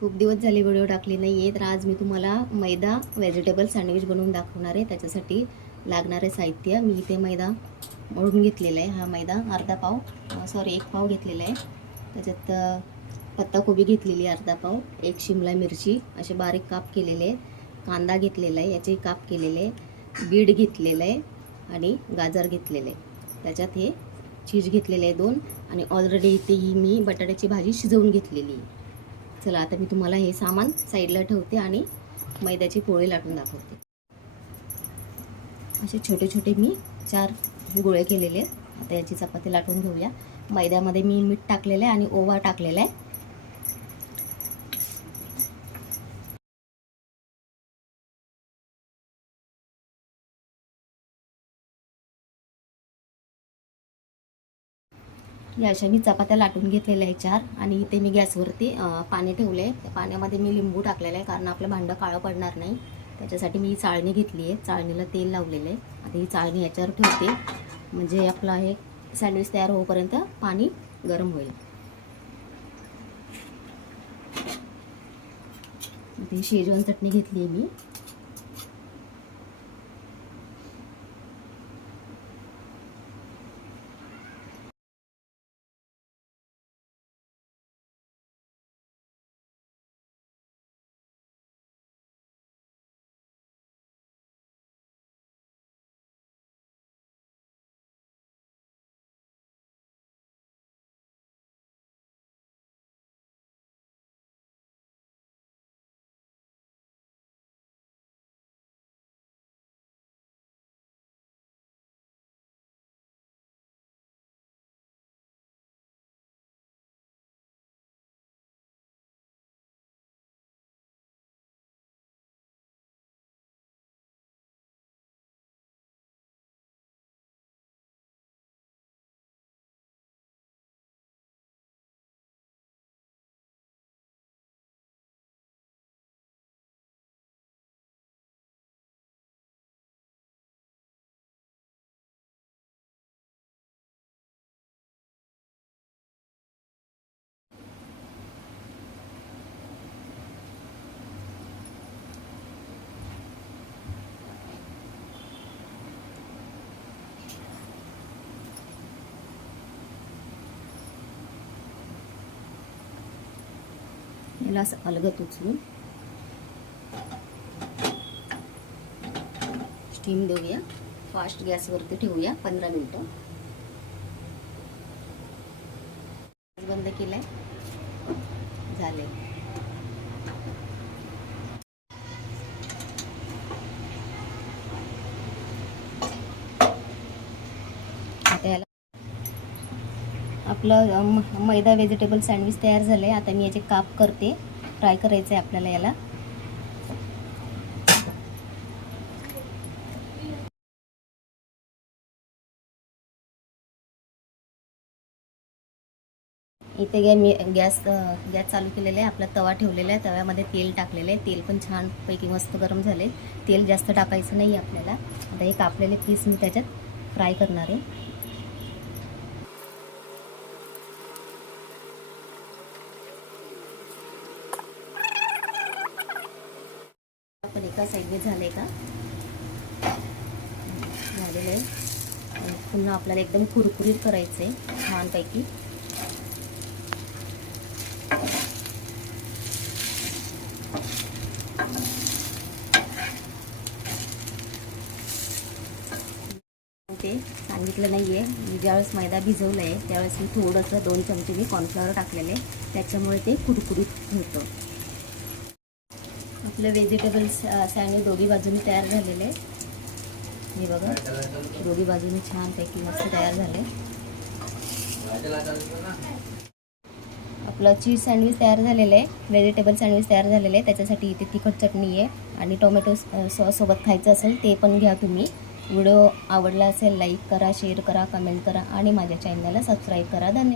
खूप दिवस झाले व्हिडिओ टाकली नाही आहे, तर आज मी तुम्हाला मैदा व्हेजिटेबल सँडविच बनवून दाखवणार आहे. त्याच्यासाठी लागणारे साहित्य मी इथे मैदा मळून घेतलेला आहे. हा मैदा अर्धा पाव एक पाव घेतलेला आहे. त्याच्यात पत्ताकोबी घेतलेली अर्धा पाव, एक शिमला मिरची असे बारीक काप केलेले, कांदा घेतलेला आहे याचे काप केलेले, बीट घेतलेलं आहे आणि गाजर घेतलेले. त्याच्यात हे चीज घेतलेले आहे 2 आणि ऑलरेडी इथे ही मी बटाट्याची भाजी शिजवून घेतलेली आहे. चला आता मी तुम्हाला हे सामान साईडला ठेवते आणि मैद्याची पोळी लाटून दाखवते. असे छोटे छोटे मी 4 गोळे केलेले. आता याची चपाती लाटून घेऊया. मैद्यामध्ये मी मीठ टाकलेलं आहे आणि ओवा टाकलेला आहे. या अशा मी चपात्या लाटून घेतलेल्या आहे 4 आणि इथे मी गॅसवरती पाणी ठेवले आहे. त्या पाण्यामध्ये मी लिंबू टाकलेलं आहे कारण आपलं भांडं काळं पडणार नाही. त्याच्यासाठी मी चाळणी घेतली आहे, चाळणीला तेल लावलेलं आहे. आता ही चाळणी याच्यावर ठेवते म्हणजे आपला हे सँडविच तयार होईपर्यंत पाणी गरम होईल. इथे शेजवान चटणी घेतली आहे मी. याला असं अलगद उचलून स्टीम देऊया. फास्ट गॅसवरती ठेवूया 15 मिनिटं. बंद केलाय, झाले. आता याला आपलं मैदा व्हेजिटेबल सँडविच तयार झालंय. आता मी याचे काप करते. फ्राय करायचं आहे आपल्याला याला. इथे मी गॅस चालू केलेला आहे. आपला तवा ठेवलेला आहे. तव्यामध्ये तेल टाकलेलं आहे. तेल पण छानपैकी मस्त गरम झाले. तेल जास्त टाकायचं नाही आपल्याला. आता हे कापलेले पीस मी त्याच्यात फ्राय करणार आहे. आपण एका साईडने झाले का झालेलं आहे. पुन्हा आपल्याला एकदम कुरकुरीत करायचं आहे छानपैकी. ते सांगितलं नाही आहे, मी ज्यावेळेस मैदा भिजवलं आहे त्यावेळेस मी थोडंसं 2 चमचे मी कॉर्नफ्लॉवर टाकलेले, त्याच्यामुळे ते कुरकुरीत होतं. आपलं व्हेजिटेबल्स सँडविच दोन्ही बाजूनी तयार झालेले आहे. हे बघा, दोन्ही बाजूनी छानपैकी मस्त तयार झाले. आपलं चीज सँडविच तयार झालेलं आहे, व्हेजिटेबल सँडविच तयार झालेलं आहे. त्याच्यासाठी इथे तिखट चटणी आहे आणि टोमॅटो सॉस सोबत खायचं असेल ते पण घ्या तुम्ही. व्हिडिओ आवडला असेल लाईक करा, शेअर करा, कमेंट करा आणि माझ्या चॅनलला सबस्क्राईब करा. धन्यवाद.